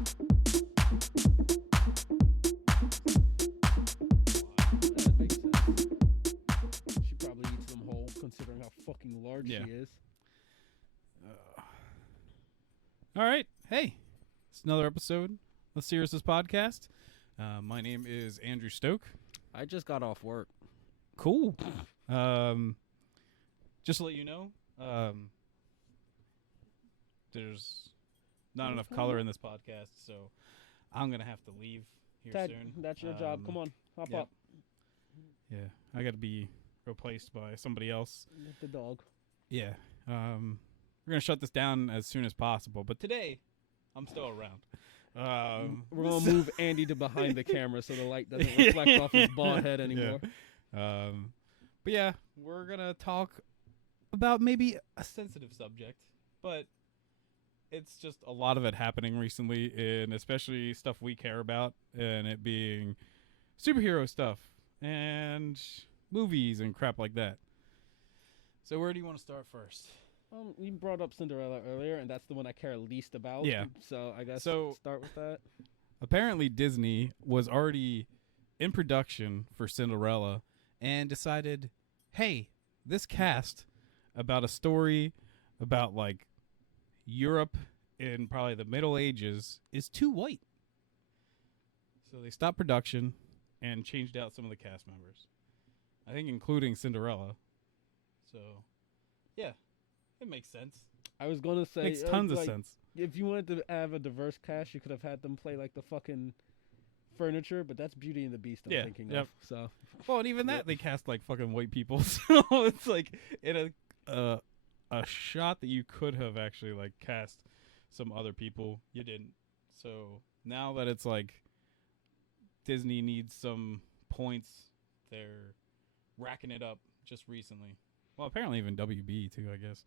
That makes sense. She probably eats them whole, considering how fucking large Yeah. she is. All right. Hey, it's another episode of Sirius's podcast. My name is Andrew Stoke. I just got off work. Cool. Just to let you know, there's not enough color in this podcast, so I'm going to have to leave here Ted, soon. that's your job. Come on, hop yep. up. Yeah, I got to be replaced by somebody else. The dog. Yeah. We're going to shut this down as soon as possible, but today I'm still around. We're going to move Andy to behind the camera so the light doesn't reflect off his bald head anymore. Yeah. But yeah, we're going to talk about maybe a sensitive subject, but it's just a lot of it happening recently, and especially stuff we care about, and it being superhero stuff and movies and crap like that. So where do you want to start first? You brought up Cinderella earlier, and that's the one I care least about. Yeah. So I guess So- start with that. Apparently Disney was already in production for Cinderella and decided, hey, this cast about a story about like Europe in probably the Middle Ages is too white. So they stopped production and changed out some of the cast members. I think including Cinderella. So, yeah, it makes sense. I was going to say... Makes tons of like, sense. If you wanted to have a diverse cast, you could have had them play like the fucking furniture, but that's Beauty and the Beast I'm thinking of. So Well, and even that, they cast like fucking white people. So it's like in a shot that you could have actually like cast some other people, you didn't. So now that it's like Disney needs some points, they're racking it up just recently. Well, apparently even WB too, I guess.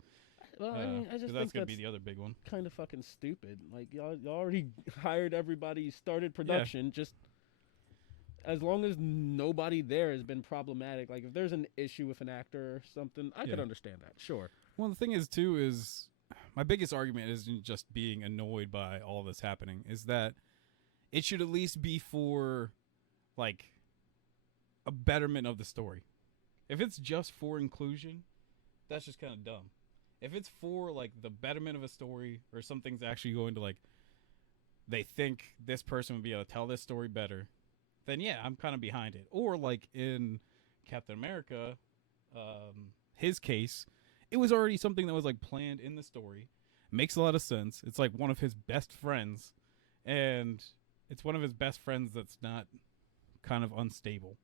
Well, I mean, I just 'cause think that's gonna that's be the other big one. kind of fucking stupid. Like y'all already hired everybody, you started production. Just as long as nobody there has been problematic. Like if there's an issue with an actor or something, I could Yeah. understand that. Sure. Well, the thing is too is my biggest argument isn't just being annoyed by all this happening, is that it should at least be for like a betterment of the story. If it's just for inclusion, that's just kind of dumb. If it's for like the betterment of a story, or something's actually going to like, they think this person would be able to tell this story better, then yeah, I'm kind of behind it. Or like in Captain America, his case, it was already something that was like planned in the story. Makes a lot of sense. It's like one of his best friends, and it's one of his best friends that's not kind of unstable.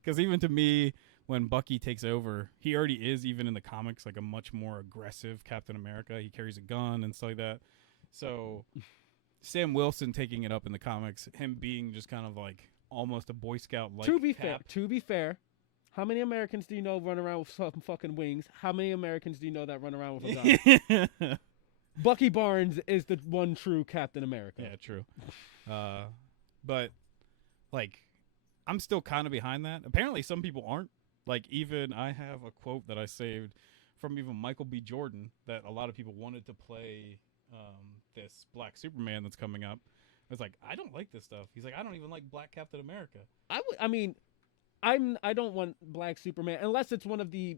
Because even to me, when Bucky takes over, he already is, even in the comics, like a much more aggressive Captain America. He carries a gun and stuff like that. So Sam Wilson taking it up in the comics, him being just kind of like almost a Boy Scout like To be fair, how many Americans do you know run around with some fucking wings? How many Americans do you know that run around with a gun? Bucky Barnes is the one true Captain America. Yeah, true. But like, I'm still kind of behind that. Apparently some people aren't. Like, even I have a quote that I saved from even Michael B. Jordan that a lot of people wanted to play this Black Superman that's coming up. I was like, I don't like this stuff. He's like, I don't even like Black Captain America. I mean, I don't want Black Superman unless it's one of the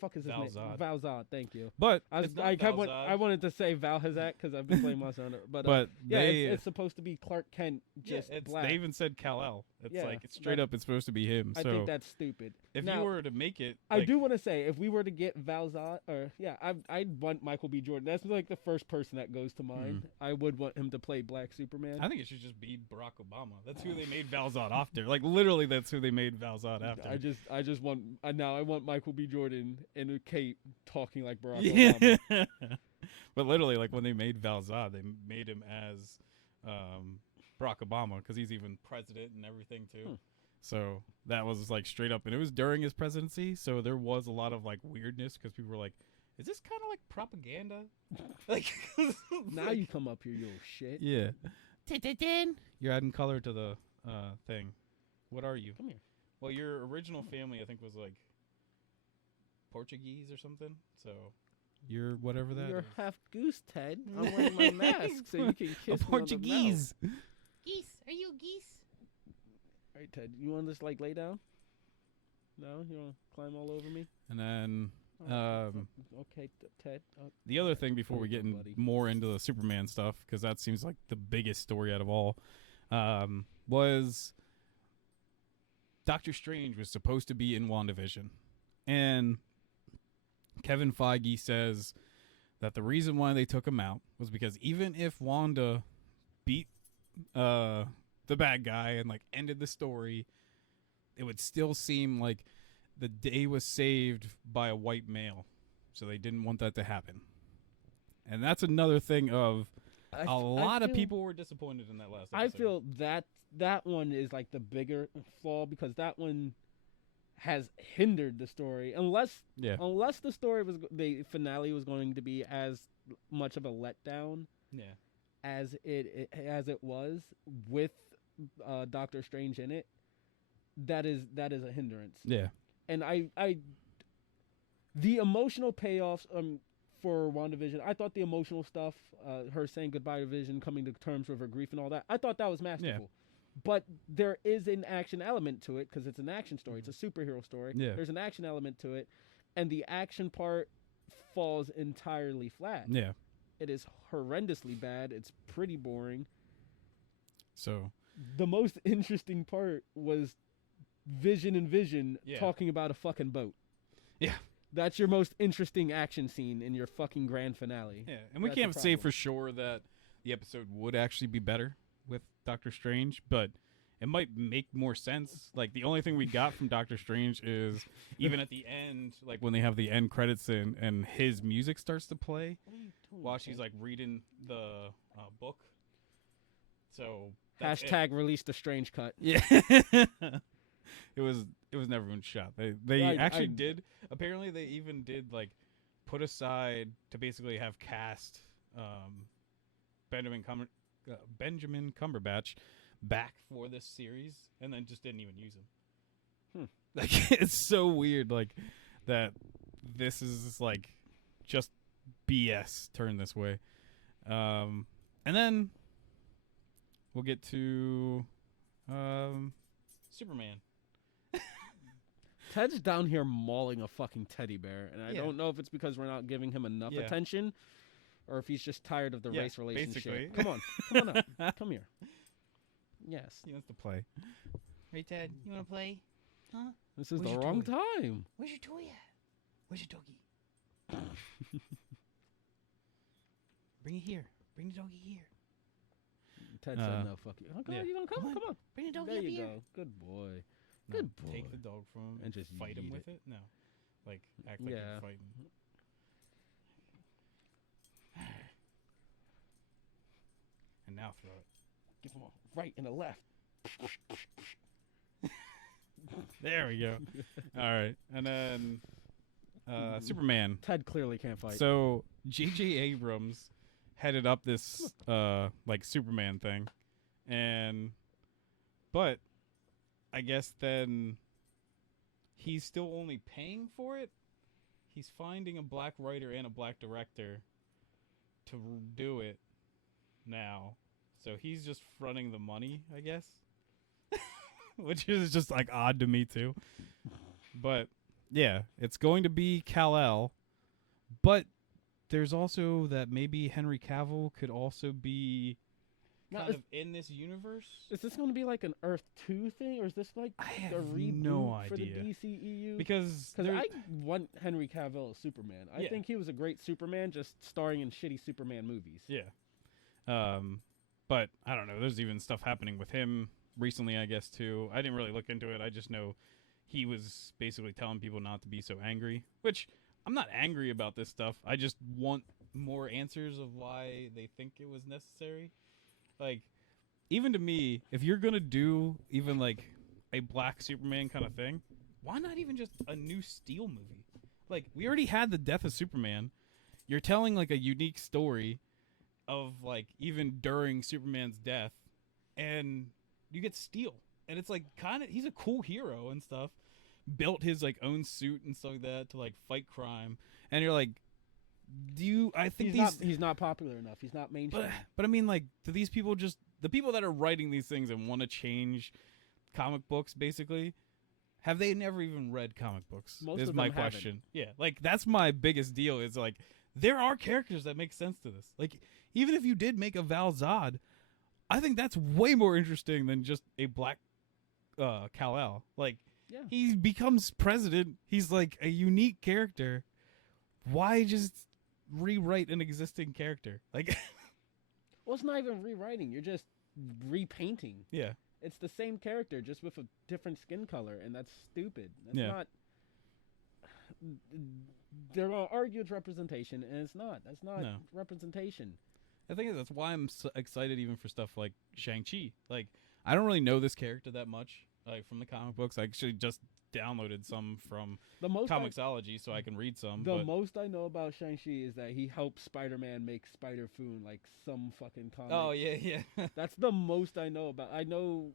fuck is his name? Val-Zod. Val-Zod, thank you. But I wanted to say Val Hazak because I've been playing Monster Hunter, but yeah, it's supposed to be Clark Kent, just black. They even said Kal-El. It's Yeah, like it's straight up. It's supposed to be him. I So think that's stupid. if Now, you were to make it, I like, do want to say, if we were to get Val-Zod, I'd want Michael B. Jordan. That's like the first person that goes to mind. I would want him to play Black Superman. I think it should just be Barack Obama. That's who they made Val-Zod after. Like literally, that's who they made Val-Zod after. I just want now I want Michael B. Jordan in a cape talking like Barack Obama. But literally, like when they made Val-Zod, they made him as Barack Obama because he's even president and everything too. So that was like straight up, and it was during his presidency, so there was a lot of like weirdness because people were like, "Is this kind of like propaganda?" Like Now you come up here, you little shit. yeah. You're adding color to the thing. What are you? Come here. Well, your original family, I think, was like Portuguese or something. So You're whatever that You're is. half goose, Ted. I'm wearing my mask so you can kiss A me on the mouth. Portuguese. Geese, are you geese? All right, Ted. You want to just like lay down? No, you want to climb all over me? And then Okay, Ted. the other thing before we There get you go, buddy. more into the Superman stuff, because that seems like the biggest story out of all, was Doctor Strange was supposed to be in WandaVision. And Kevin Feige says that the reason why they took him out was because even if Wanda beat the bad guy and like ended the story, it would still seem like the day was saved by a white male. So they didn't want that to happen. And that's another thing of a lot of people were disappointed in that last episode. I feel that one is like the bigger flaw because that one has hindered the story unless the story was the finale was going to be as much of a letdown as it was with Doctor Strange in it. That is a hindrance. Yeah. And the emotional payoffs for WandaVision, I thought the emotional stuff, her saying goodbye to Vision, coming to terms with her grief and all that, I thought that was masterful. But there is an action element to it because it's an action story. It's a superhero story. Yeah. There's an action element to it, and the action part falls entirely flat. Yeah. It is horrendously bad. It's pretty boring. So The most interesting part was Vision talking about a fucking boat. Yeah. That's your most interesting action scene in your fucking grand finale. yeah, and we That's can't the say problem. for sure that the episode would actually be better with Doctor Strange, but it might make more sense. Like the only thing we got from Doctor Strange is even at the end, like when they have the end credits in and his music starts to play What are you doing, while Ted? she's like reading the book. So that's it. Hashtag release the Strange cut. Yeah. It was never been shot. They actually did. Apparently, they even did like put aside to basically have cast Benjamin Cumberbatch back for this series, and then just didn't even use him. Like it's so weird, like that. This is like just BS turned this way, and then we'll get to Superman. Ted's down here mauling a fucking teddy bear, and I Yeah. don't know if it's because we're not giving him enough Yeah. attention, or if he's just tired of the Yeah, race relationship. basically. Come on up, come here. Yes, He wants to play. Hey, Ted, you want to play? Huh? this is Where's the your wrong toy? time. Where's your toy at? Where's your doggy? Bring it here. Bring the doggy here. Ted said no. Fuck you. Okay, yeah. you gonna come? Come on. Come on. Bring the doggy There up you here. go. Good boy. No, Good boy. Take the dog from him And just fight him yeet with it. it. No, like act like Yeah. you're fighting. And now throw it. Give him a right and a left. There we go. All right, and then Superman. Ted clearly can't fight. So J.J. Abrams headed up this like Superman thing, but I guess then he's still only paying for it. He's finding a black writer and a black director to do it now, so he's just fronting the money, I guess, which is just like odd to me too. But yeah, it's going to be Kal-El, but there's also that maybe Henry Cavill could also be Now, kind of in this universe. is this going to be like an Earth 2 thing, or is this like I a have reboot no for the idea. DCEU? Because I want Henry Cavill as Superman. I Yeah. think he was a great Superman, just starring in shitty Superman movies. yeah, but I don't know. There's even stuff happening with him recently, I guess too. I didn't really look into it. I just know he was basically telling people not to be so angry, which I'm not angry about this stuff. I just want more answers of why they think it was necessary. Like, even to me, if you're gonna do even like a black Superman kind of thing, why not even just a new Steel movie? Like, we already had the death of Superman. You're telling like a unique story of like even during Superman's death, and you get Steel, and it's like kind of he's a cool hero and stuff. Built his like own suit and stuff like that to like fight crime, and you're like, I think he's not popular enough. He's not mainstream. But I mean, like, do these people just the people that are writing these things and want to change comic books, basically, have they never even read comic books? Most is of my them question. Yeah, like that's my biggest deal. Is like there are characters that make sense to this. Like even if you did make a Val Zod, I think that's way more interesting than just a black Kal-El. Like Yeah. he becomes president. He's like a unique character. Why just rewrite an existing character? Like, Well, it's not even rewriting. You're just repainting. yeah, It's the same character, just with a different skin color, and that's stupid. That's Yeah. not. They're gonna argue it's representation, and it's not. That's not No. representation. I think that's why I'm so excited even for stuff like Shang-Chi. Like, I don't really know this character that much, like from the comic books. I actually just downloaded some from The most Comixology so I can read some. The but most I know about Shang-Chi is that he helped Spider-Man make Spider-Foon, like some fucking comic. oh yeah. That's the most I know about. I know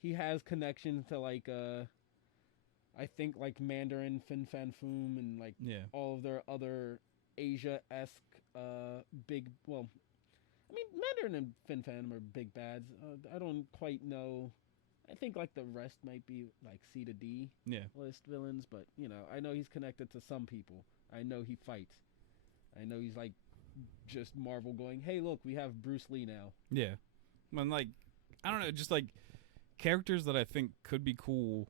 he has connections to like I think like Mandarin, Fin Fan Foom, and like Yeah. all of their other Asia-esque big. Well, I mean Mandarin and Fin Fan are big bads. I don't quite know. I think like the rest might be like C to D Yeah. list villains, but I know he's connected to some people. I know he fights. I know he's like just Marvel going, hey, look, we have Bruce Lee now. Yeah. And like, I don't know, just like characters that I think could be cool.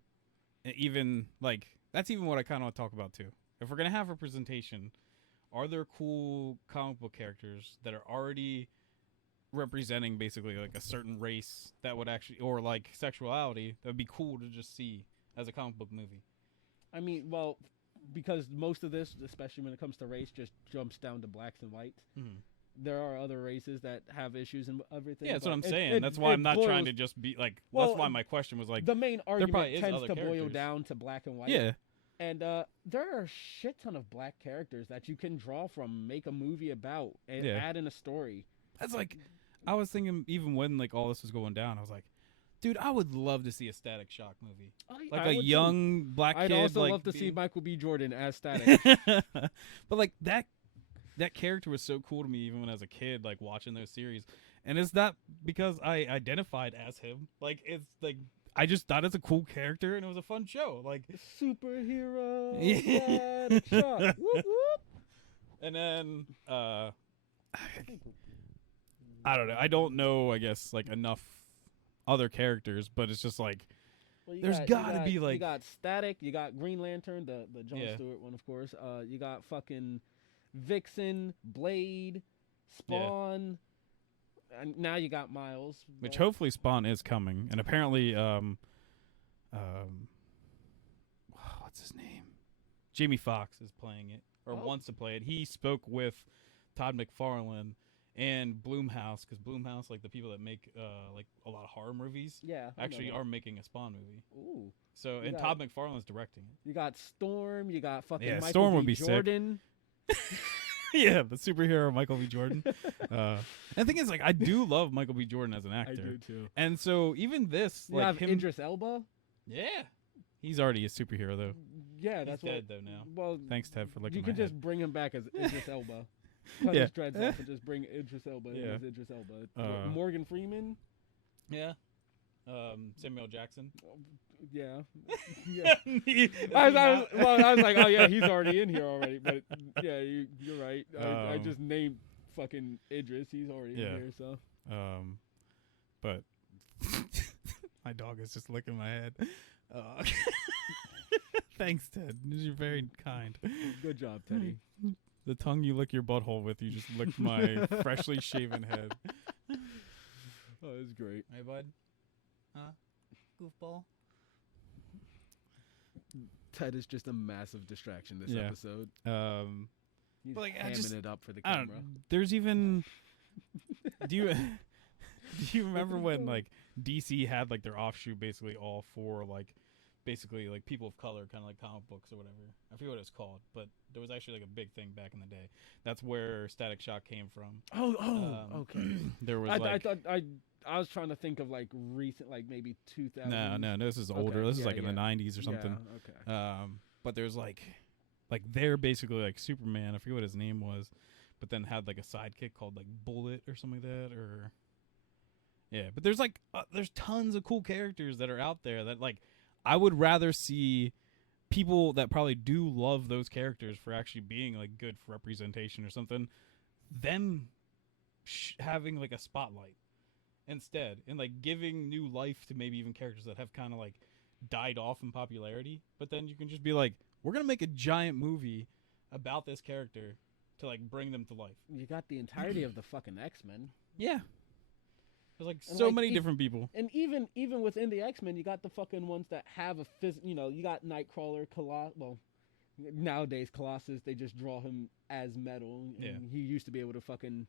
And even like, that's even what I kind of want to talk about too. If we're going to have representation, are there cool comic book characters that are already representing basically like a certain race that would actually, or like sexuality that would be cool to just see as a comic book movie? I mean, well, because most of this, especially when it comes to race, just jumps down to blacks and whites. Mm-hmm. There are other races that have issues and everything. Yeah, that's but what I'm it- saying. it- That's why it I'm not boils- trying to just be like. Well, that's why my question was like, the main probably argument is tends other to boil characters. down to black and white. yeah, And there are a shit ton of black characters that you can draw from, make a movie about, and Yeah. add in a story. that's like. I was thinking even when like all this was going down, I was like, dude, I would love to see a Static Shock movie, like I a would too. young black I'd kid. also like, love to see being- Michael B. Jordan as Static. but like that character was so cool to me even when I was a kid, like watching those series. And it's not because I identified as him. Like it's like I just thought it's a cool character and it was a fun show. Like Superhero. Yeah. Static Shock. Whoop, whoop. and then I don't know. I don't know, I guess, like enough other characters, but it's just like Well, you There's you gotta be, you like- got Static, you got Green Lantern, the John Yeah. Stewart one, of course. You got fucking Vixen, Blade, Spawn, and now you got Miles. which but- hopefully Spawn is coming. And apparently what's his name? Jamie Foxx is playing it or Oh. wants to play it. He spoke with Todd McFarlane and Blumhouse because Blumhouse, like the people that make like a lot of horror movies, Yeah, I know actually that. are making a Spawn movie. Ooh, So You and got- Todd McFarlane's directing it. you got Storm, you got fucking Yeah, Michael Storm B. would be sick. Jordan. Yeah, the superhero Michael B. Jordan. And the thing is, like, I do love Michael B. Jordan as an I actor. do too. And so even this, You like have him, Idris Elba. yeah, he's already a superhero though. Yeah, He's that's dead what. though now. Well, Thanks, Ted, for looking. you my can head. just bring him back as Idris Elba. Cut Yeah. his dreads off and just bring Idris Elba in Yeah. as Idris Elba. Uh, Morgan Freeman. Yeah. Samuel Jackson. Yeah. Yeah. I was like, oh yeah, he's already in here already. But yeah, you're right. I Um, just named fucking Idris. He's already Yeah. in here. So But my dog is just licking my head. Thanks, Ted. You're very kind. good job, Teddy. The tongue you lick your butthole with, you just licked my freshly shaven head. Oh, that's great. Hey, bud. Huh? Goofball. Ted is just a massive distraction this Yeah. episode. He's But, like, I hamming just- it up for the I camera. don't. There's even. Do you remember when like DC had like their offshoot basically all for like basically like people of color, kind of like comic books or whatever. I forget what it's called, but there was actually like a big thing back in the day. That's where Static Shock came from. Okay. There was I like thought I was trying to think of like recent, like maybe 2000. no, this is Okay, older. This is yeah, like in the yeah. 90s or something. Yeah, okay. But there's like like they're basically like Superman. I forget what his name was, but then had like a sidekick called like Bullet or something like that, or yeah. But there's like there's tons of cool characters that are out there that like I would rather see people that probably do love those characters for actually being like good for representation or something, them having like a spotlight instead, and like giving new life to maybe even characters that have kind of like died off in popularity. But then you can just be like, we're gonna make a giant movie about this character to like bring them to life. You got the entirety of the fucking X-Men. Yeah, there's like And, so like, many different people. And even within the X-Men, you got the fucking ones that have a you know, you got Nightcrawler, well, nowadays Colossus, they just draw him as metal. And Yeah. he used to be able to fucking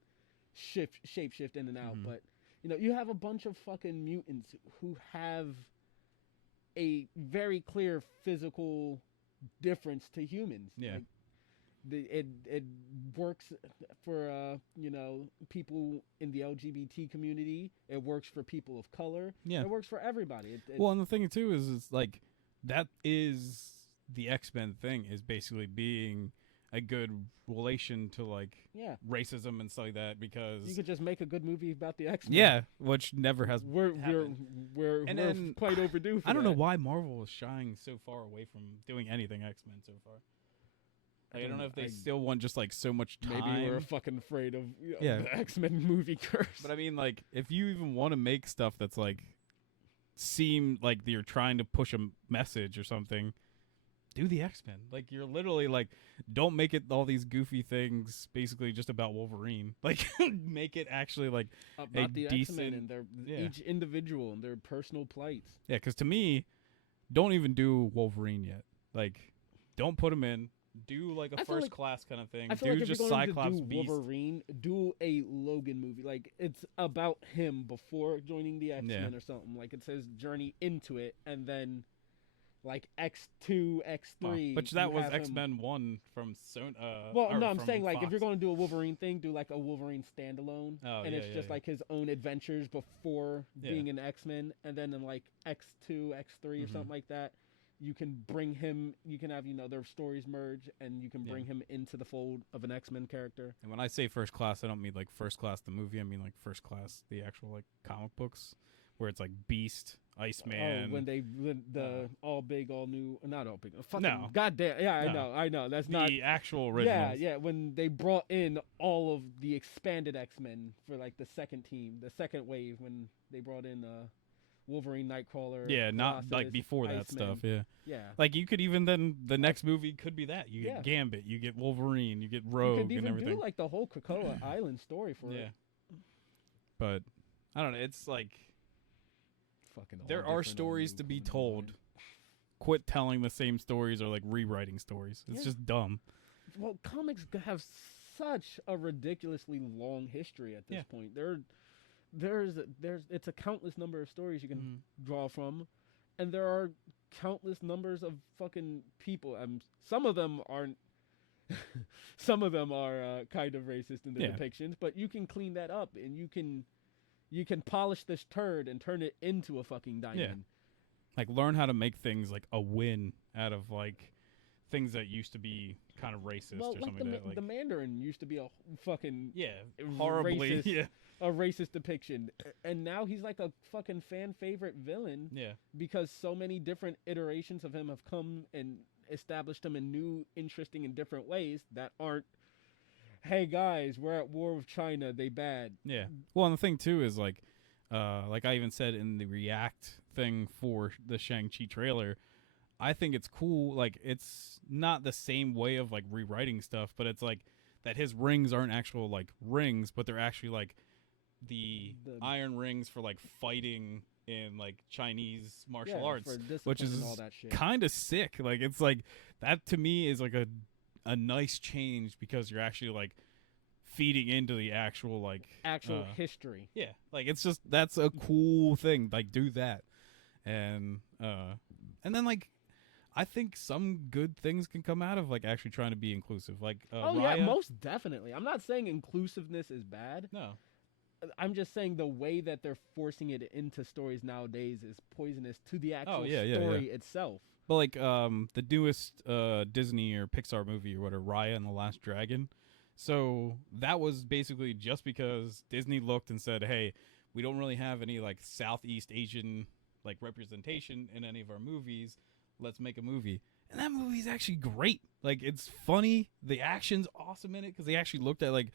shape-shift in and out. Mhm. But, you know, you have a bunch of fucking mutants who have a very clear physical difference to humans. Yeah. Like, it works for you know, people in the LGBT community. It works for people of color. Yeah. It works for everybody. Well, and the thing too is it's like that is the X-Men thing, is basically being a good relation to like yeah, racism and stuff like that, because you could just make a good movie about the X-Men. yeah, which never has we're And we're then, quite overdue. For I don't know that. why Marvel is shying so far away from doing anything X-Men so far. Like, I don't know if they still want just like so much time. Maybe we're fucking afraid of, you know, Yeah. the X-Men movie curse. But I mean, like, if you even want to make stuff that's like seem like you're trying to push a message or something, do the X-Men. Like, you're literally like, don't make it all these goofy things basically just about Wolverine. Like, make it actually like about the decent- X-Men and their yeah. each individual and their personal plights. yeah. Because to me, don't even do Wolverine yet. Like, don't put him in. Do like a I feel first like- class kind of thing. I feel Do like if just you're going Cyclops to do Beast. Wolverine, do a Logan movie. Like, it's about him before joining the X-Men Yeah. or something. Like, it's his journey into it, and then like X2, X3. But that you was have him- X-Men 1 from Sony. Well, or no, I'm from saying like if Fox. you're going to do a Wolverine thing, do like a Wolverine standalone, Oh, and yeah, it's yeah, just yeah. like his own adventures before Yeah. being an X-Men, and then in like X2, X3 or Mhm. something like that, you can bring him. You can have, you know, their stories merge, and you can Yeah. bring him into the fold of an X-Men character. And when I say first class, I don't mean like first class the movie. I mean like first class the actual like comic books, where it's like Beast, Iceman. Oh, when the all big, all new, not all big, fucking No. goddamn, yeah, No. I know, that's the not. actual Yeah, originals. yeah. When they brought in all of the expanded X-Men for like the second team, the second wave, when they brought in Wolverine, Nightcrawler. Yeah, not like Colossus, before that Iceman. stuff. Yeah, Yeah. like you could even then the next movie could be that you get Yeah. Gambit, you get Wolverine, you get You Rogue, could and even everything. do like the whole Krakoa Island story for yeah, it. but I don't know. It's like Fucking. all there are different, all stories new to be coming told. online. Quit telling the same stories or like rewriting stories. It's Yeah. just dumb. Well, comics have such a ridiculously long history at this Yeah. point. There's it's a countless number of stories you can Mhm. draw from, and there are countless numbers of fucking people. Some of them aren't. Some of them are kind of racist in their Yeah. depictions, but you can clean that up, and you can polish this turd and turn it into a fucking diamond. Like learn how to make things like a win out of like things that used to be kind of racist Well, or like something like that. Like, the Mandarin used to be a fucking yeah, horribly. racist- Yeah, a racist depiction, and now he's like a fucking fan favorite villain yeah, because so many different iterations of him have come and established him in new, interesting, and different ways that aren't, hey guys, we're at war with China, they bad. yeah. Well, and the thing too is like I even said in the React thing for the Shang-Chi trailer, I think it's cool. Like it's not the same way of like rewriting stuff, but it's like that his rings aren't actual like rings, but they're actually like the iron rings for like fighting in like Chinese martial arts, for discipline which is and all that shit. kind of sick. Like it's like that to me is like a nice change because you're actually like feeding into the actual like Actual history. yeah, like it's just that's a cool thing. Like do that, and then like I think some good things can come out of like actually trying to be inclusive. Like Oh Raya, yeah, most definitely. I'm not saying inclusiveness is bad. no, I'm just saying the way that they're forcing it into stories nowadays is poisonous to the actual Oh, yeah, story itself. But like the newest Disney or Pixar movie or whatever, Raya and the Last Dragon. So that was basically just because Disney looked and said, "Hey, we don't really have any like Southeast Asian like representation in any of our movies. Let's make a movie." And that movie's actually great. Like it's funny, the action's awesome in it because they actually looked at like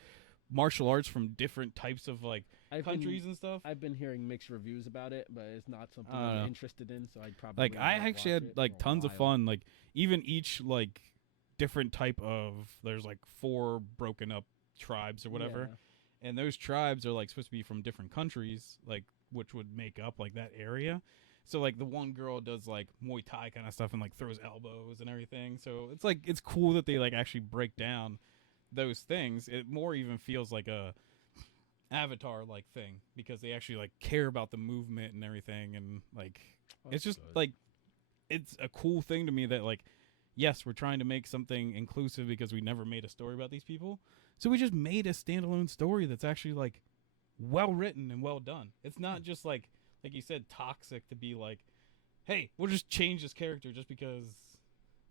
martial arts from different types of like countries and stuff. I've been hearing mixed reviews about it, but it's not something I don't I'm know. interested in. So I'd probably Like I not actually watch had it like for a tons of while. fun. Like even each like different type of there's like 4 broken up tribes or whatever. Yeah. And those tribes are like supposed to be from different countries, like which would make up like that area. So like the one girl does like Muay Thai kind of stuff and like throws elbows and everything. So it's like it's cool that they like actually break down those things. It more even feels like a Avatar like thing because they actually like care about the movement and everything and like it's just good. like it's a cool thing to me that like yes, we're trying to make something inclusive because we never made a story about these people. So we just made a standalone story that's actually like well written and well done. It's not just like you said, toxic to be like, hey, we'll just change this character just because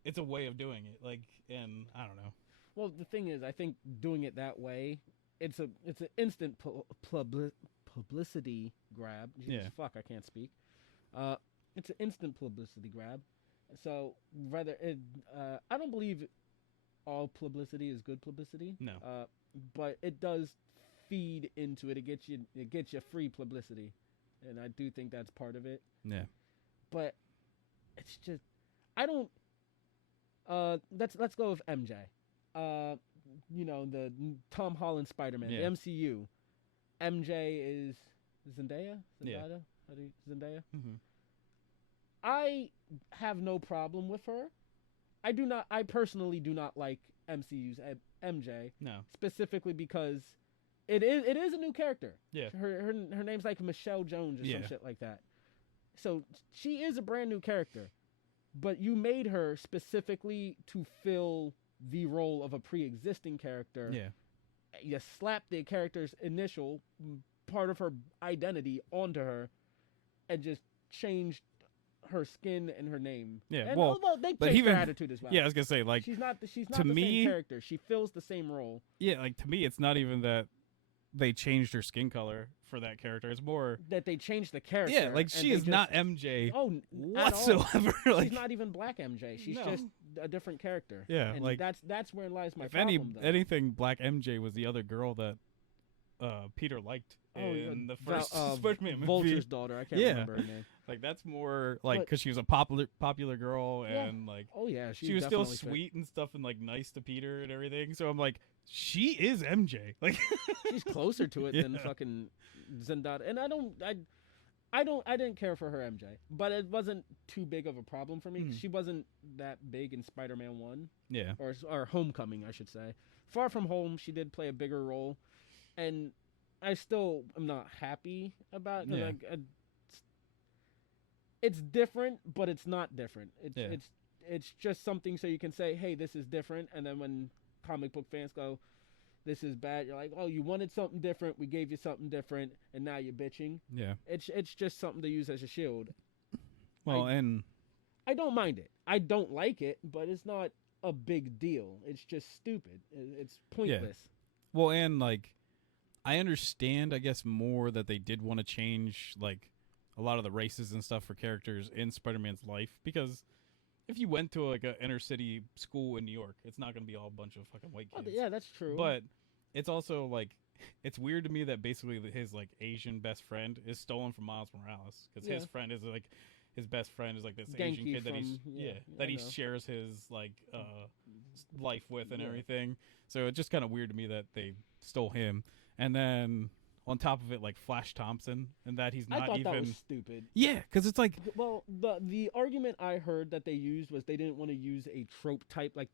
it's a way of doing it. Like, and I don't know. Well, the thing is, I think doing it that way, it's an instant publicity grab. Jesus, Yeah. fuck, I can't speak. It's an instant publicity grab. So rather, I don't believe all publicity is good publicity. No. But it does feed into it. It gets you free publicity, and I do think that's part of it. Yeah. But it's just I don't. Let's go with MJ. The Tom Holland Spider-Man, Yeah. the MCU. MJ is Zendaya. Yeah. How do you, Zendaya? Mm-hmm. I have no problem with her. I personally do not like MCU's MJ No. specifically because it is a new character. Yeah. Her name's like Michelle Jones or some Yeah. shit like that. So she is a brand new character, but you made her specifically to fill the role of a pre-existing character. Yeah. You slapped the character's initial part of her identity onto her, and just changed her skin and her name. Yeah, And, well, they but changed even- her attitude as well. Yeah, I was gonna say like she's not the to same me- character. She fills the same role. yeah, like to me it's not even that they changed her skin color for that character. It's more That they changed the character. yeah, like and she they is not just- MJ at all. whatsoever. Like She's not even black MJ. She's No. just a different character. Yeah, and like, that's where lies my if problem. though. anything, Black MJ was the other girl that Peter liked in the first Spider-Man movie. Vulture's daughter. I can't Yeah. remember her name. Like that's more like But- because she was a popular girl Yeah. and like Oh yeah, she was still definitely fit. sweet and stuff and like nice to Peter and everything. So I'm like, she is MJ. Like She's closer to it than Yeah. fucking Zendaya. And I didn't care for her MJ, but it wasn't too big of a problem for me. 'Cause she wasn't that big in Spider-Man 1 yeah, or Homecoming, I should say. Far From Home, she did play a bigger role, and I still am not happy about it. 'Cause Yeah. It's different, but it's not different. Yeah. It's just something so you can say, hey, this is different, and then when comic book fans go, this is bad, you're like, oh, you wanted something different, we gave you something different, and now you're bitching. yeah. It's just something to use as a shield. Well, and I don't mind it. I don't like it, but it's not a big deal. It's just stupid. It's pointless. well, and like I understand, I guess, more that they did want to change like a lot of the races and stuff for characters in Spider-Man's life because if you went to like an inner city school in New York, it's not going to be all a bunch of fucking white Oh, kids. yeah, that's true. But it's also like it's weird to me that basically his like Asian best friend is stolen from Miles Morales because his Yeah. friend is like his best friend is like this Genki Asian kid that he's from- yeah, yeah, that I he know. shares his like life with and Yeah. everything. So it's just kind of weird to me that they stole him, and then on top of it, like Flash Thompson, and that he's I not thought even that was stupid. yeah, because it's like Well, the argument I heard that they used was they didn't want to use a trope type like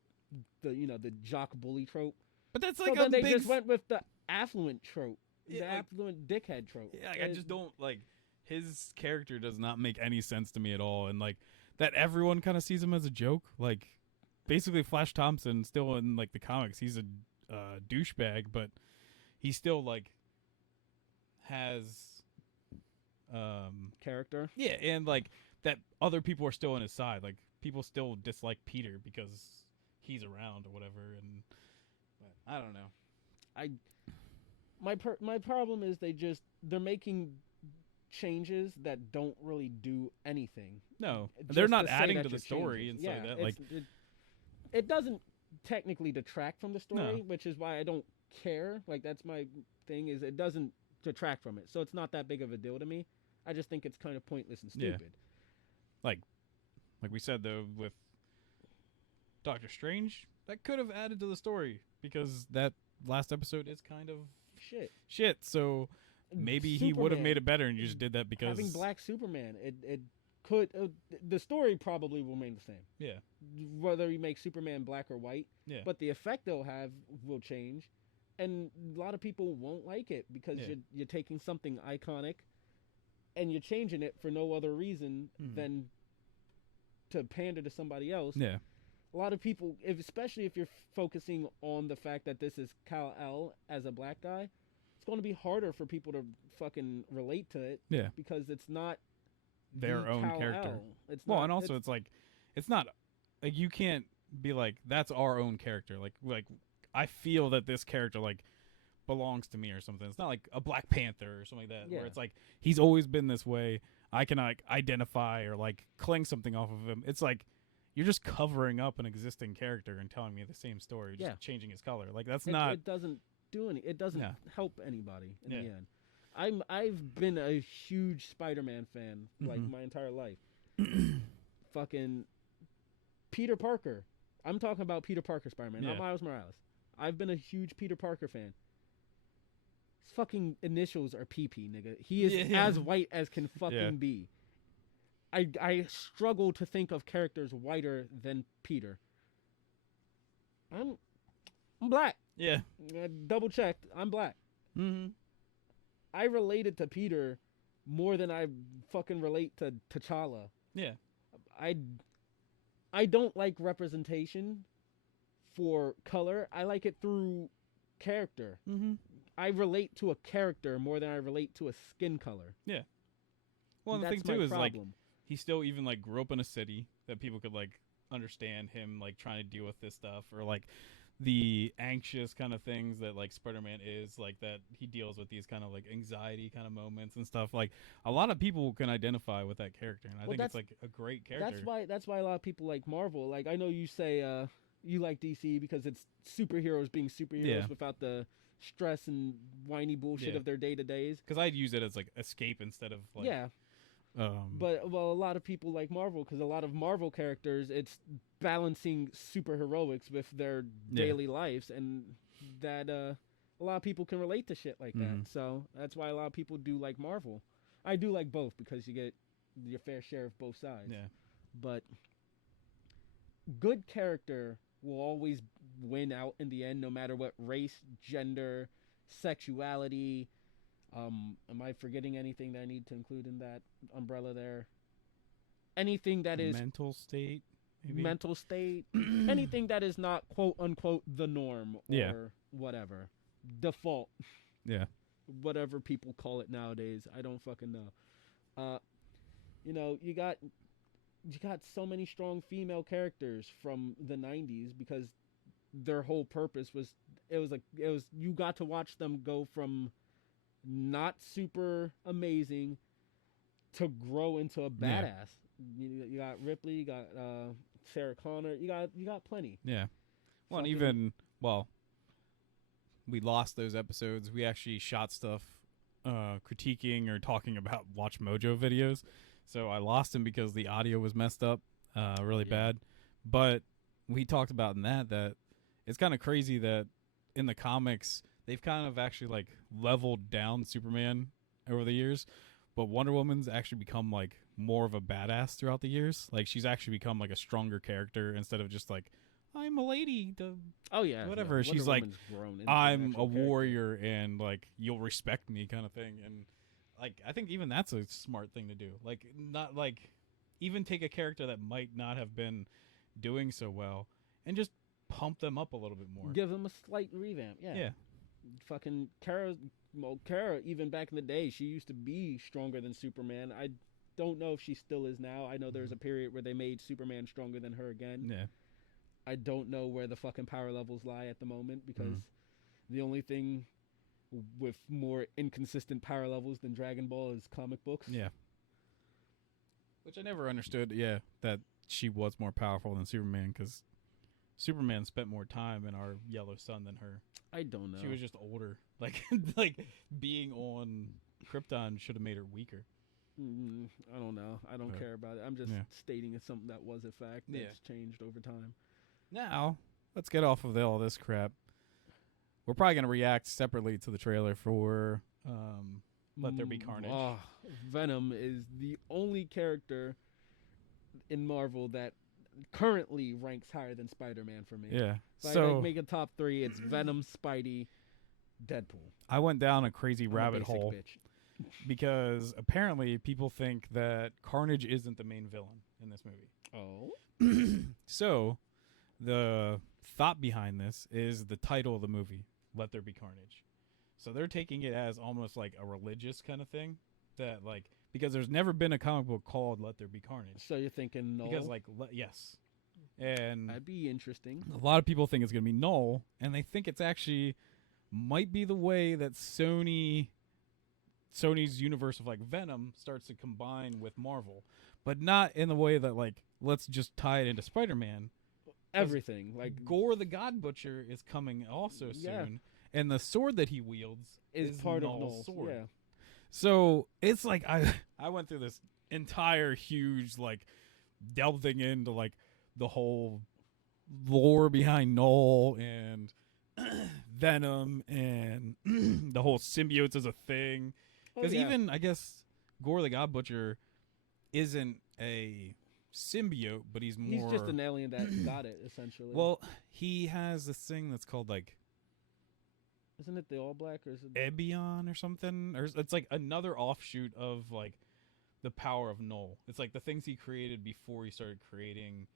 the jock bully trope. but that's So like a then they big just went with the affluent trope, Yeah, the like- affluent dickhead trope. Yeah, like, I just don't like his character does not make any sense to me at all, and like that everyone kind of sees him as a joke. Like basically, Flash Thompson still in like the comics, he's a douchebag, but he still like has character. yeah, and like that other people are still on his side. Like people still dislike Peter because he's around or whatever. And but I don't know. My problem is they're making changes that don't really do anything. No, Just they're not to say adding that to the you're story changing. and stuff Yeah, like that. Like, it doesn't technically detract from the story, No. which is why I don't care. Like that's my thing is it doesn't detract from it, so it's not that big of a deal to me. I just think it's kind of pointless and Yeah. stupid. like we said though with Doctor Strange, that could have added to the story because that last episode is kind of Shit. So maybe he would have made it better, and you just did that because having black Superman, it could the story probably will remain the same. Yeah. Whether you make Superman black or white, Yeah. but the effect they'll have will change, and a lot of people won't like it because Yeah. you're taking something iconic, and you're changing it for no other reason than to pander to somebody else. Yeah. A lot of people, especially if you're focusing on the fact that this is Kal-El as a black guy, it's going to be harder for people to fucking relate to it. Yeah. Because it's not Their the own Kal-El. character. It's Well, not, and also it's like it's not like you can't be like that's our own character. Like I feel that this character like belongs to me or something. It's not like a Black Panther or something like that Yeah. where it's like he's always been this way. I can like identify or like cling something off of him. It's like you're just covering up an existing character and telling me the same story, just changing his color. Like that's not. It doesn't do any. It doesn't Yeah. help anybody in Yeah. the end. I've been a huge Spider-Man fan like my entire life. Fucking Peter Parker. I'm talking about Peter Parker Spider-Man, not Yeah. Miles Morales. I've been a huge Peter Parker fan. His fucking initials are PP, nigga. He is Yeah. as white as can fucking Yeah. be. I struggle to think of characters whiter than Peter. I'm black. Yeah. Double checked. I'm black. Mm-hmm. I related to Peter more than I fucking relate to T'Challa. Yeah. I don't like representation for color. I like it through character. Mm-hmm. I relate to a character more than I relate to a skin color. Yeah. Well, and the That's thing too my is like problem. he still even like grew up in a city that people could like understand him like trying to deal with this stuff or like the anxious kind of things that like Spider-Man is like that he deals with these kind of like anxiety kind of moments and stuff. Like a lot of people can identify with that character, and I think it's like a great character. That's why a lot of people like Marvel. Like I know you say you like DC because it's superheroes being superheroes without the stress and whiny bullshit of their day-to-days. Because I'd use it as like escape instead of like But a lot of people like Marvel because a lot of Marvel characters, it's balancing super heroics with their daily lives, and that a lot of people can relate to shit like that. So that's why a lot of people do like Marvel. I do like both because you get your fair share of both sides. Yeah. But good character will always win out in the end, no matter what race, gender, sexuality. Am I forgetting anything that I need to include in that umbrella there? Anything that is mental state, maybe? mental state, anything that is not quote unquote the norm or whatever, default. Yeah. Whatever people call it nowadays, I don't fucking know. You know, you got so many strong female characters from the 90s because their whole purpose was you got to watch them go from not super amazing to grow into a badass. You got Ripley, you got Sarah Connor, you got plenty. Yeah. Well, and even we lost those episodes. We actually shot stuff critiquing or talking about Watch Mojo videos. So I lost them because the audio was messed up really bad. But we talked about in that it's kind of crazy that in the comics they've kind of actually like leveled down Superman over the years, but Wonder Woman's actually become like more of a badass throughout the years. Like she's actually become like a stronger character instead of just like I'm a lady. Whatever. Yeah. She's like I'm a warrior and like you'll respect me kind of thing. And like I think even that's a smart thing to do. Like not like even take a character that might not have been doing so well and just pump them up a little bit more. Give them a slight revamp. Yeah. Fucking Kara, even back in the day, she used to be stronger than Superman. I don't know if she still is now. I know there's a period where they made Superman stronger than her again. Yeah. I don't know where the fucking power levels lie at the moment because the only thing with more inconsistent power levels than Dragon Ball is comic books. Yeah. Which I never understood, that she was more powerful than Superman because Superman spent more time in our yellow sun than her. I don't know. She was just older. Like being on Krypton should have made her weaker. I don't know. I don't care about it. I'm just stating it's something that was a fact that's changed over time. Now, let's get off of all this crap. We're probably going to react separately to the trailer for Let There Be Carnage. Venom is the only character in Marvel that currently ranks higher than Spider-Man for me. Yeah. If I make a top 3, it's Venom, Spidey, Deadpool. I went down a crazy rabbit hole bitch. because apparently people think that Carnage isn't the main villain in this movie. Oh. So, the thought behind this is the title of the movie, Let There Be Carnage. So they're taking it as almost like a religious kind of thing, that like because there's never been a comic book called Let There Be Carnage. So you're thinking Null? Because yes. And that'd be interesting. A lot of people think it's going to be Null, and they think it's actually might be the way that Sony's universe of like Venom starts to combine with Marvel, but not in the way that like let's just tie it into Spider-Man. Everything like Gore the God Butcher is coming also soon, and the sword that he wields is part Null's of Null's sword. Yeah. So it's like I went through this entire huge like delving into like the whole lore behind Null and Venom and the whole symbiotes as a thing. Because even, I guess, Gore the God Butcher isn't a symbiote, but he's more... He's just an alien that got it, essentially. Well, he has this thing that's called, like... Isn't it the All Black, or is it... Ebion or something? Or it's like another offshoot of, like, the power of Null. It's like the things he created before he started creating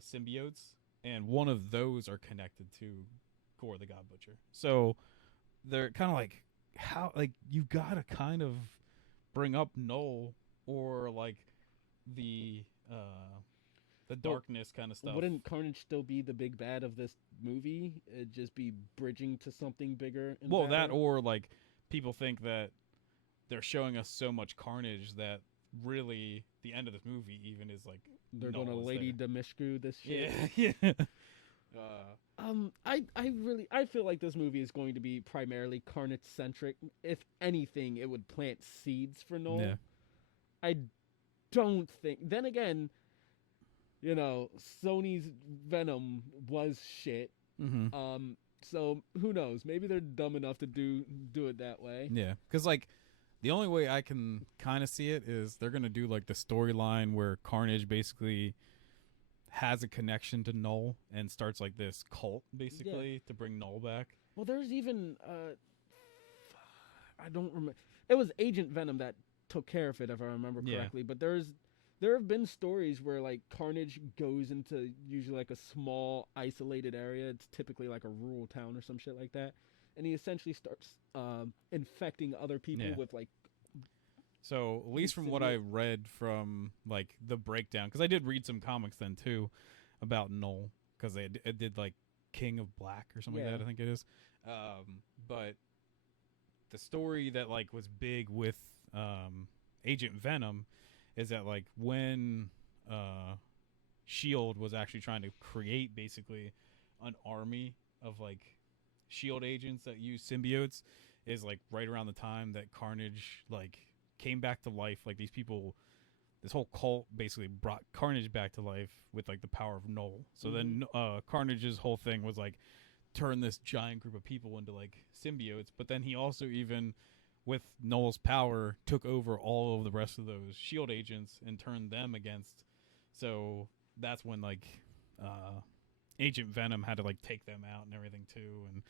symbiotes. And one of those are connected to Gore the God Butcher. So they're kind of like, how, like, you gotta kind of bring up Null or like the darkness kind of stuff. Wouldn't Carnage still be the big bad of this movie? It'd just be bridging to something bigger. And well, badder? that or like people think that they're showing us so much carnage that really the end of this movie even is like they're gonna Lady Demishku this shit. Yeah. I feel like this movie is going to be primarily Carnage centric. If anything, it would plant seeds for Null. Yeah. I don't think. Then again, you know, Sony's Venom was shit. Mm-hmm. So who knows? Maybe they're dumb enough to do it that way. Yeah, because like the only way I can kind of see it is they're gonna do like the storyline where Carnage basically has a connection to Null and starts like this cult basically to bring Null back. Well, there's even I don't remember. It was Agent Venom that took care of it, if I remember correctly. But there have been stories where like Carnage goes into usually like a small isolated area. It's typically like a rural town or some shit like that, and he essentially starts infecting other people with like. So at least from what I read from like the breakdown, because I did read some comics then too about Null, because it did like King of Black or something like that, I think it is. But the story that like was big with Agent Venom is that like when Shield was actually trying to create basically an army of like Shield agents that use symbiotes, is like right around the time that Carnage like came back to life. Like these people, this whole cult basically brought Carnage back to life with like the power of Null. So then Carnage's whole thing was like turn this giant group of people into like symbiotes, but then he also even with Null's power took over all of the rest of those Shield agents and turned them against. So that's when like Agent Venom had to like take them out and everything too. And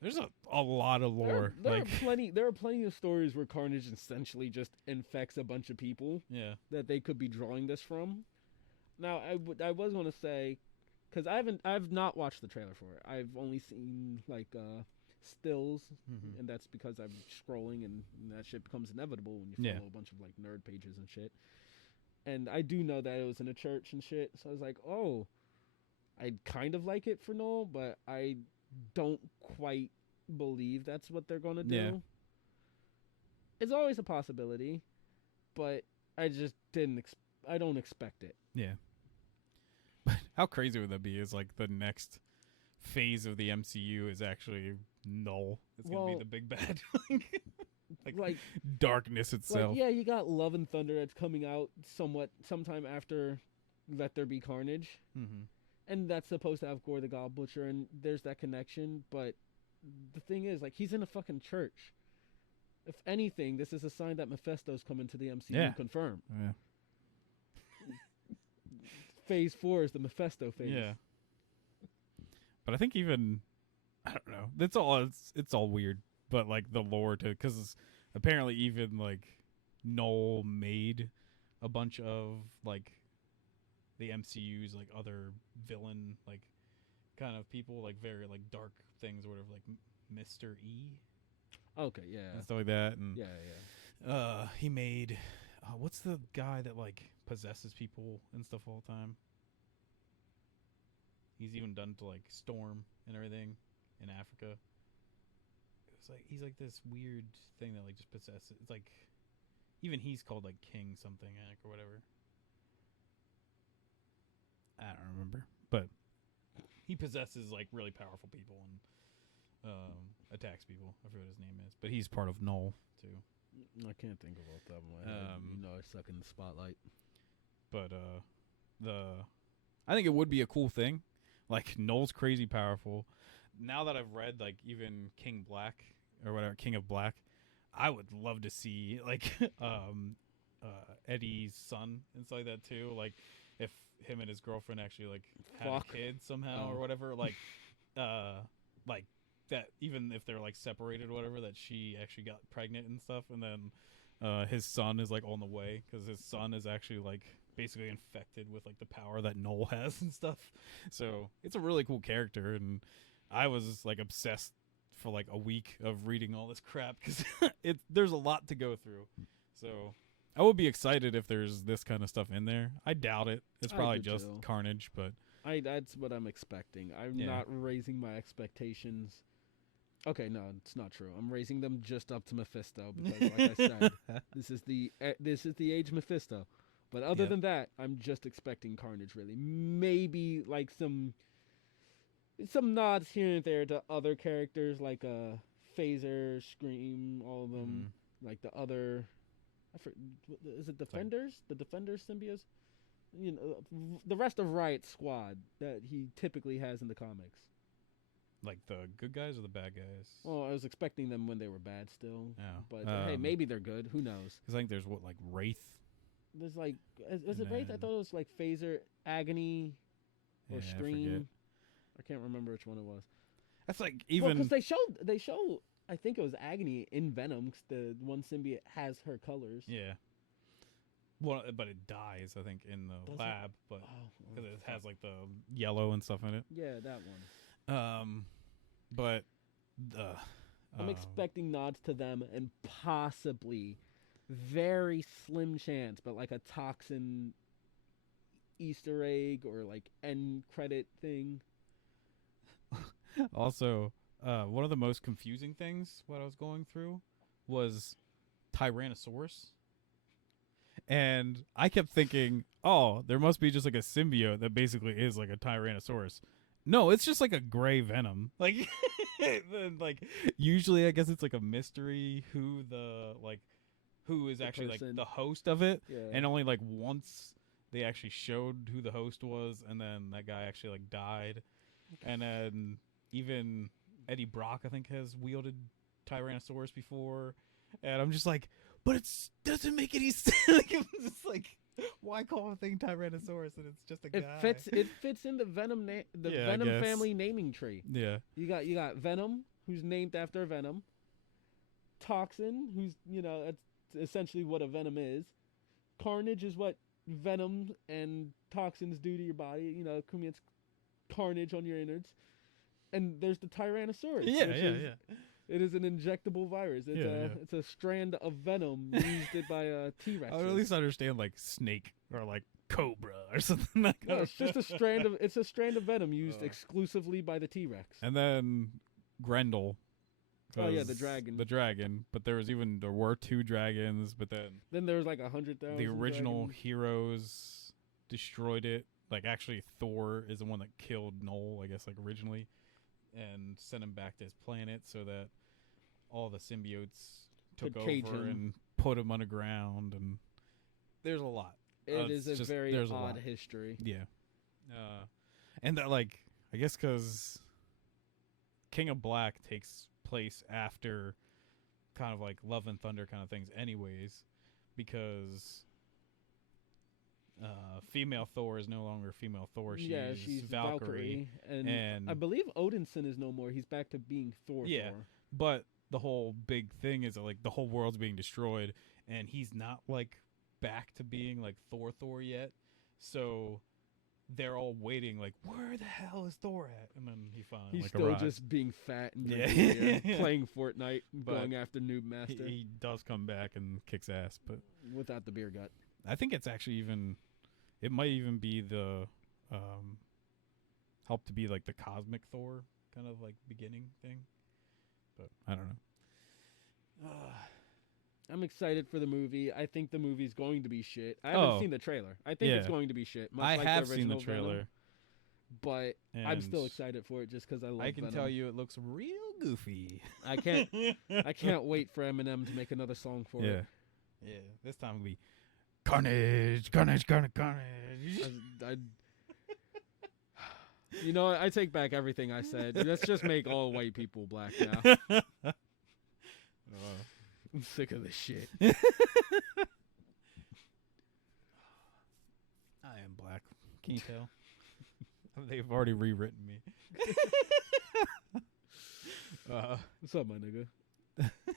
there's a lot of lore. There are plenty of stories where Carnage essentially just infects a bunch of people. Yeah. That they could be drawing this from. Now, I was going to say, because I've not watched the trailer for it. I've only seen like stills, Mhm. and that's because I'm scrolling, and that shit becomes inevitable when you Yeah. follow a bunch of like nerd pages and shit. And I do know that it was in a church and shit, so I was like, oh, I kind of like it for Noel, but I don't quite believe that's what they're gonna do. Yeah. It's always a possibility, but I just didn't. I don't expect it. Yeah. But how crazy would that be? Is like the next phase of the MCU is actually Null. It's gonna Well, be the big bad. Like darkness itself. Like, yeah, you got Love and Thunder that's coming out sometime after Let There Be Carnage, Mm-hmm. and that's supposed to have Gore the God Butcher, and there's that connection. But the thing is, like, he's in a fucking church. If anything, this is a sign that Mephisto's coming to the MCU. Yeah. Confirmed. Yeah. Phase 4 is the Mephisto phase. Yeah. But I think even I don't know. It's all weird. But like the lore to because apparently even like Noel made a bunch of like the MCU's like other villain like kind of people like very like dark things or whatever like Mr. E Okay. Yeah. and stuff like that and Yeah. he made what's the guy that like possesses people and stuff all the time? He's even done to like Storm and everything in Africa. It's like he's like this weird thing that like just possesses. It's like even he's called like King something or whatever. I don't remember, but he possesses like really powerful people and attacks people. I forget what his name is, but he's part of Null too. I can't think of off the top of my head. You know, I suck in the spotlight. But I think it would be a cool thing. Like Null's crazy powerful. Now that I've read like even King Black or whatever, King of Black, I would love to see like Eddie's son and stuff like that too. Like if him and his girlfriend actually like had a kid somehow or whatever, like that even if they're like separated or whatever, that she actually got pregnant and stuff, and then his son is like on the way because his son is actually like basically infected with like the power that Null has and stuff. So it's a really cool character, and I was like obsessed for like a week of reading all this crap because there's a lot to go through. So I would be excited if there's this kind of stuff in there. I doubt it. It's probably just Carnage, but that's what I'm expecting. I'm not raising my expectations. Okay, no, it's not true. I'm raising them just up to Mephisto because, like I said, this is the age Mephisto. But other than that, I'm just expecting Carnage. Really, maybe like some nods here and there to other characters like Phaser, Scream, all of them. Like the other, is it Defenders? The Defenders symbiotes. You know, the rest of Riot Squad that he typically has in the comics. Like the good guys or the bad guys? Well, I was expecting them when they were bad still. Yeah. But hey, maybe they're good. Who knows? Because I think there's like Wraith. There's like, is it Wraith? I thought it was like Phaser, Agony, or Scream. I can't remember which one it was. That's like even because they show. I think it was Agony in Venom. 'Cause the one symbiote has her colors. Yeah. Well, but it dies, I think, in the lab, but because it has like the yellow and stuff in it. Yeah, that one. But I'm expecting nods to them and possibly very slim chance, but like a Toxin Easter egg or like end credit thing. Also, one of the most confusing things what I was going through was Tyrannosaurus. And I kept thinking, oh, there must be just like a symbiote that basically is like a Tyrannosaurus. No, it's just like a gray Venom. Like, like usually I guess it's like a mystery who is actually like the host of it. Yeah. And only like once they actually showed who the host was, and then that guy actually like died. And then even Eddie Brock, I think, has wielded Tyrannosaurus before. And I'm just like, but it doesn't make any sense. Like, it was just like, why call a thing Tyrannosaurus and it's just a guy? It fits in the Venom Venom family naming tree. Yeah. You got Venom, who's named after Venom. Toxin, who's that's essentially what a Venom is. Carnage is what Venom and toxins do to your body. Commits carnage on your innards. and there's the Tyrannosaurus. Yeah, which yeah, is, yeah. It is an injectable virus. It's it's a strand of venom used by T-Rex. I would at least understand like snake or like cobra or something like that. No, it's just a strand of venom used exclusively by the T-Rex. And then Grendel. Oh yeah, the was dragon. The dragon, but there were 2 dragons, but then there was like 100,000. the original dragons. heroes destroyed it. Like actually, Thor is the one that killed Noel, I guess, like originally, and sent him back to his planet so that all the symbiotes took Could cage over him. and put him underground. And there's a lot. It is it's a just- very there's a odd lot. history. Yeah. And that, like, I guess because King of Black takes place after kind of like Love and Thunder kind of things anyways, because female Thor is no longer female Thor. She's Valkyrie. And I believe Odinson is no more. He's back to being Thor. Yeah. Thor. But the whole big thing is that, like, the whole world's being destroyed, and he's not, like, back to being, like, Thor yet. So they're all waiting, like, where the hell is Thor at? And then he finally, He's like, still arrives. just being fat and Yeah. drinking beer, playing Fortnite, But going after Noob Master He does come back and kicks ass, but without the beer gut. I think it's actually it might even be the help to be like the cosmic Thor kind of like beginning thing, but I don't know. I'm excited for the movie. I think the movie's going to be shit. I haven't seen the trailer. I think it's Yeah. going to be shit. Much I like have the seen the original trailer, Venom, but I'm and still excited for it just because I love I can Venom. tell you it looks real goofy. I can't wait for Eminem to make another song for it. Yeah. This time it'll be carnage, carnage, carnage, carnage. You know what? I take back everything I said. Let's just make all white people black now. I'm sick of this shit. I am black. Can you tell? They've already rewritten me. What's up, my nigga?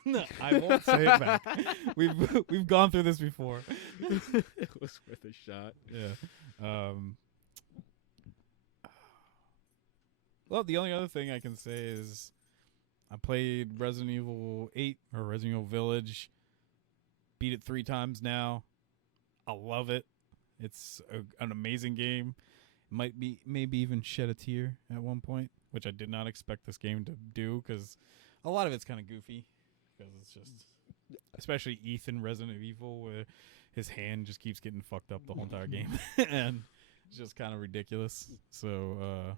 No, I won't say it back. We've gone through this before. It was worth a shot. Yeah. Well, the only other thing I can say is I played Resident Evil 8 or Resident Evil Village. Beat it 3 times now. I love it. It's an amazing game. Maybe even shed a tear at one point, which I did not expect this game to do because a lot of it's kind of goofy. Because it's just, especially Ethan Resident Evil, where his hand just keeps getting fucked up the whole entire game, and it's just kind of ridiculous. So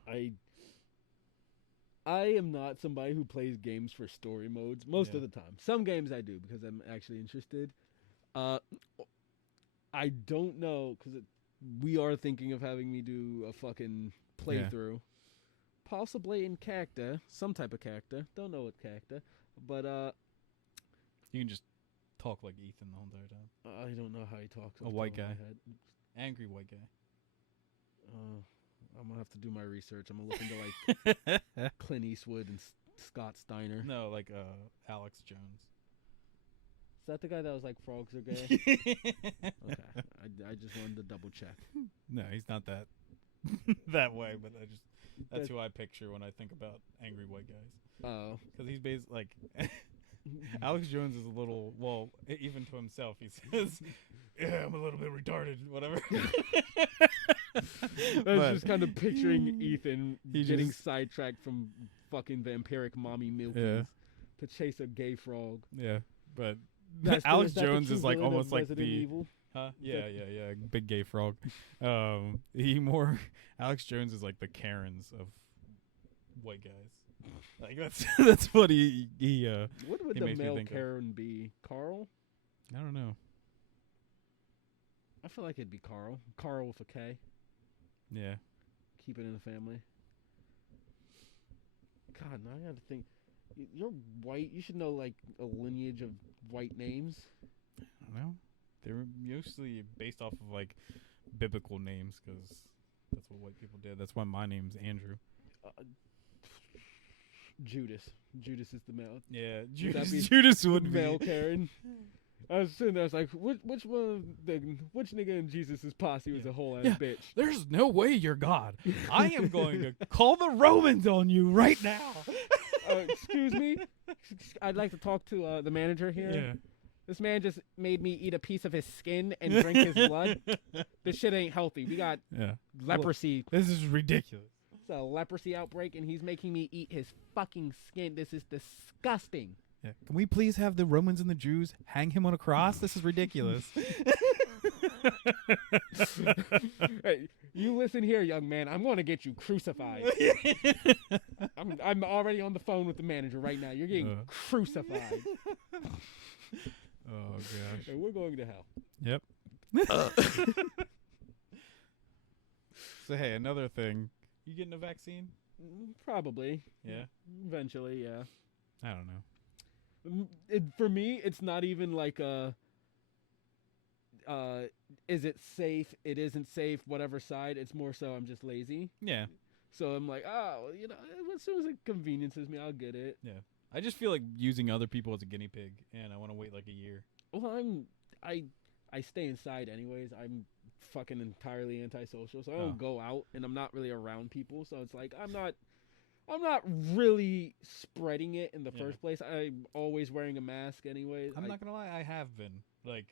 I am not somebody who plays games for story modes most of the time. Some games I do because I'm actually interested. I don't know because we are thinking of having me do a fucking playthrough, possibly in character, some type of character. Don't know what character, but you can just talk like Ethan the whole entire time. I don't know how he talks. A white guy, angry white guy. I'm gonna have to do my research. I'm gonna look into like Clint Eastwood and Scott Steiner. No, like Alex Jones. Is that the guy that was like frogs are gay? Okay, I just wanted to double check. No, he's not that that way. But that's who I picture when I think about angry white guys. Oh, because he's basically like Alex Jones is a little even to himself he says, "Yeah, I'm a little bit retarded, whatever." I was just kind of picturing Ethan getting just sidetracked from fucking vampiric mommy milkers to chase a gay frog. Yeah, but is Alex that the Jones true is like villain of almost like Resident the Evil? Huh? Yeah, big gay frog. Alex Jones is like the Karens of white guys. Like that's what he What would he the makes me male think of. Karen be? Carl? I don't know. I feel like it'd be Carl. Carl with a K. Yeah. Keep it in the family. God, now I gotta think. You're white. You should know like a lineage of white names. I don't know. They're mostly based off of like biblical names because that's what white people did. That's why my name's Andrew. Judas. Judas is the male. Yeah, Would that be Judas would male be. Karen. I was sitting there. I was like, which nigga in Jesus' posse was a whole ass bitch? There's no way you're God. I am going to call the Romans on you right now. Excuse me. I'd like to talk to the manager here. Yeah. This man just made me eat a piece of his skin and drink his blood. This shit ain't healthy. We got leprosy. This is ridiculous. It's a leprosy outbreak, and he's making me eat his fucking skin. This is disgusting. Yeah. Can we please have the Romans and the Jews hang him on a cross? This is ridiculous. Hey, you listen here, young man. I'm going to get you crucified. I'm already on the phone with the manager right now. You're getting crucified. Oh, gosh. Hey, we're going to hell. Yep. So, hey, another thing. You getting a vaccine? Probably. Yeah? Eventually, yeah. I don't know. For me, it's not even like is it safe? It isn't safe, whatever side. It's more so I'm just lazy. Yeah. So I'm like, oh, as soon as it conveniences me, I'll get it. Yeah. I just feel like using other people as a guinea pig, and I want to wait like a year. Well, I stay inside anyways. I'm fucking entirely antisocial, so I don't go out, and I'm not really around people. So it's like I'm not really spreading it in the first place. I'm always wearing a mask anyways. I'm not gonna lie, I have been like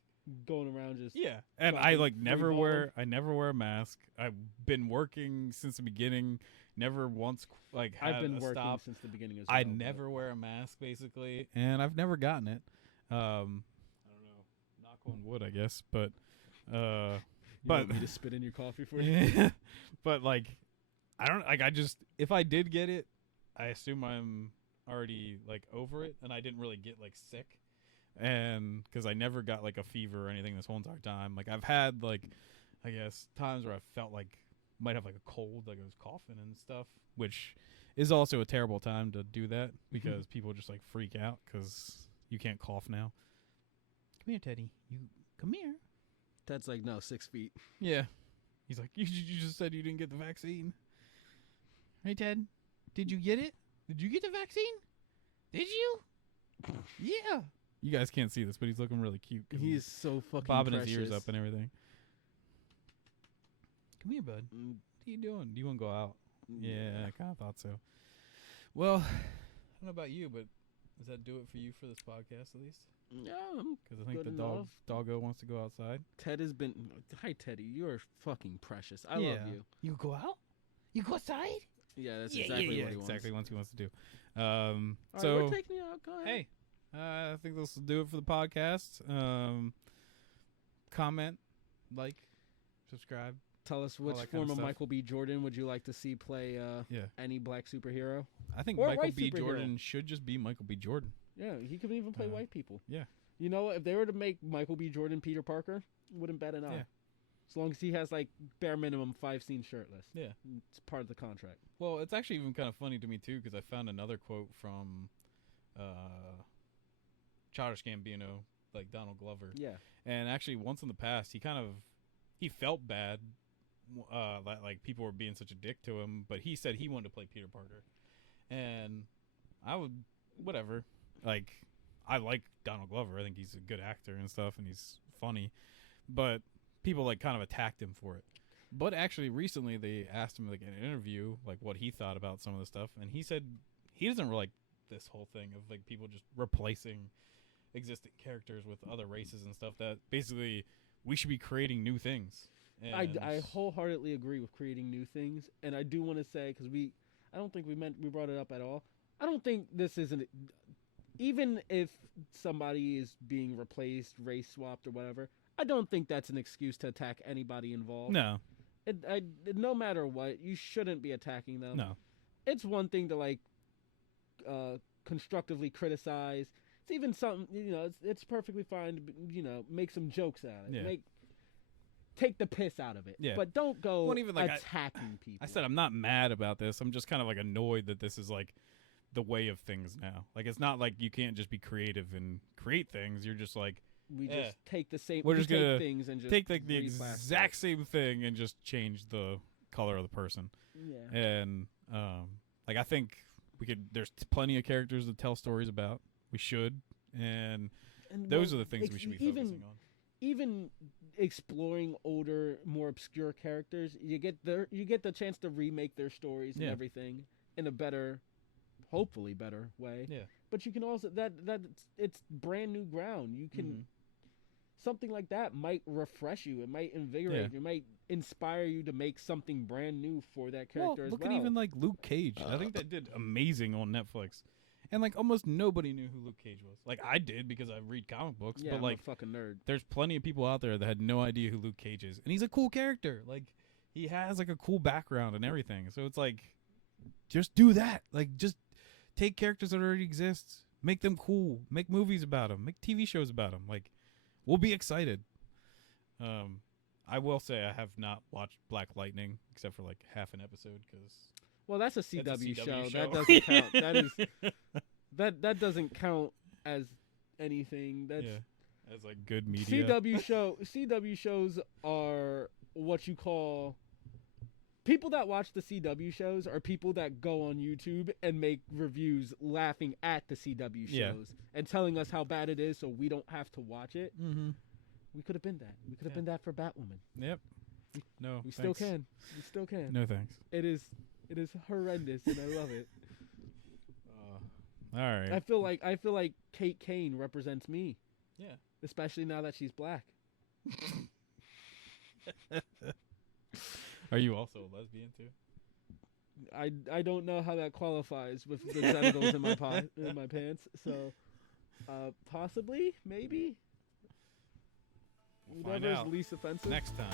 going around just and I like never wear a mask. I've been working since the beginning. Never once like had I've been a working stop. since the beginning as well. I never wear a mask basically, and I've never gotten it. I don't know, knock on wood, I guess, but you but want me to spit in your coffee for you? yeah, but like I don't like. I just if I did get it, I assume I'm already like over it, and I didn't really get like sick, and because I never got like a fever or anything this whole entire time. Like I've had like I guess times where I felt like might have like a cold, like I was coughing and stuff, which is also a terrible time to do that because people just like freak out because you can't cough now. Come here, Teddy. You come here. Ted's like, no, 6 feet. Yeah. He's like, you just said you didn't get the vaccine. Hey, Ted, did you get it? Did you get the vaccine? Did you? Yeah. You guys can't see this, but he's looking really cute. He's so fucking bobbing precious. his ears up and everything. Come here, bud. What are you doing? Do you want to go out? Yeah, I kind of thought so. Well, I don't know about you, but does that do it for you for this podcast at least? Yeah, because I think good the enough. doggo wants to go outside. Ted has been. Hi, Teddy. You are fucking precious. I love you. You go out? You go outside? Yeah, that's exactly what he wants. Exactly what he wants to do. All so right, we're taking you out. Go ahead. Hey, I think this will do it for the podcast. Comment, like, subscribe. Tell us which that kind form of of stuff. Michael B. Jordan would you like to see play any black superhero? I think Or Michael white B. superhero. Jordan should just be Michael B. Jordan. Yeah, he could even play white people. Yeah. You know, if they were to make Michael B. Jordan Peter Parker, wouldn't bat an eye. Yeah. As long as he has, like, bare minimum 5 scenes shirtless. Yeah. It's part of the contract. Well, it's actually even kind of funny to me, too, because I found another quote from Childish Gambino, like Donald Glover. Yeah. And actually, once in the past, he felt bad, like people were being such a dick to him, but he said he wanted to play Peter Parker. And I would, whatever. Like, I like Donald Glover. I think he's a good actor and stuff, and he's funny. But people, like, kind of attacked him for it. But actually, recently, they asked him, like, in an interview, like, what he thought about some of the stuff. And he said he doesn't like this whole thing of, like, people just replacing existing characters with other races and stuff. That basically we should be creating new things. And I wholeheartedly agree with creating new things. And I do want to say, because I don't think we brought it up at all. I don't think this isn't, even if somebody is being replaced, race swapped or whatever, I don't think that's an excuse to attack anybody involved. No. No matter what, you shouldn't be attacking them. No. It's one thing to, like, constructively criticize. It's even something, it's perfectly fine to, make some jokes out of it. Yeah. Take the piss out of it. Yeah. But don't go Even, like, attacking people. I said I'm not mad about this. I'm just kind of, like, annoyed that this is, like, the way of things now. Like, it's not like you can't just be creative and create things. You're just like, we just take the same. We're just gonna things and just take like the reclassify exact same thing and just change the color of the person. Yeah. And like, I think we could. There's plenty of characters to tell stories about. We should. And And Those are the things we should be focusing on. Even exploring older, more obscure characters, you get the chance to remake their stories and everything in a better, hopefully better way. Yeah. But you can also it's brand new ground. You can something like that might refresh you. It might invigorate you. It might inspire you to make something brand new for that character as well. Look at even like Luke Cage. I think that did amazing on Netflix. And like almost nobody knew who Luke Cage was. Like I did because I read comic books, Yeah, but I'm like a fucking nerd. there's plenty of people out there that had no idea who Luke Cage is. And he's a cool character. Like he has like a cool background and everything. So it's like just do that. Like just take characters that already exist, make them cool, make movies about them, make TV shows about them. Like we'll be excited. I will say I have not watched Black Lightning except for like half an episode because Well, that's a CW, show. show. That doesn't count. That is that doesn't count as anything. That's as like good media. CW shows are what you call people that watch the CW shows are people that go on YouTube and make reviews laughing at the CW shows and telling us how bad it is so we don't have to watch it. Mm-hmm. We could have been that. We could have been that for Batwoman. Yep. No, we still can. We still can. No thanks. It is horrendous and I love it. All right. I feel like Kate Kane represents me. Yeah. Especially now that she's black. Are you also a lesbian too? I don't know how that qualifies with the genitals in my pants. So, possibly, maybe. We'll find Whatever out is least offensive. next time.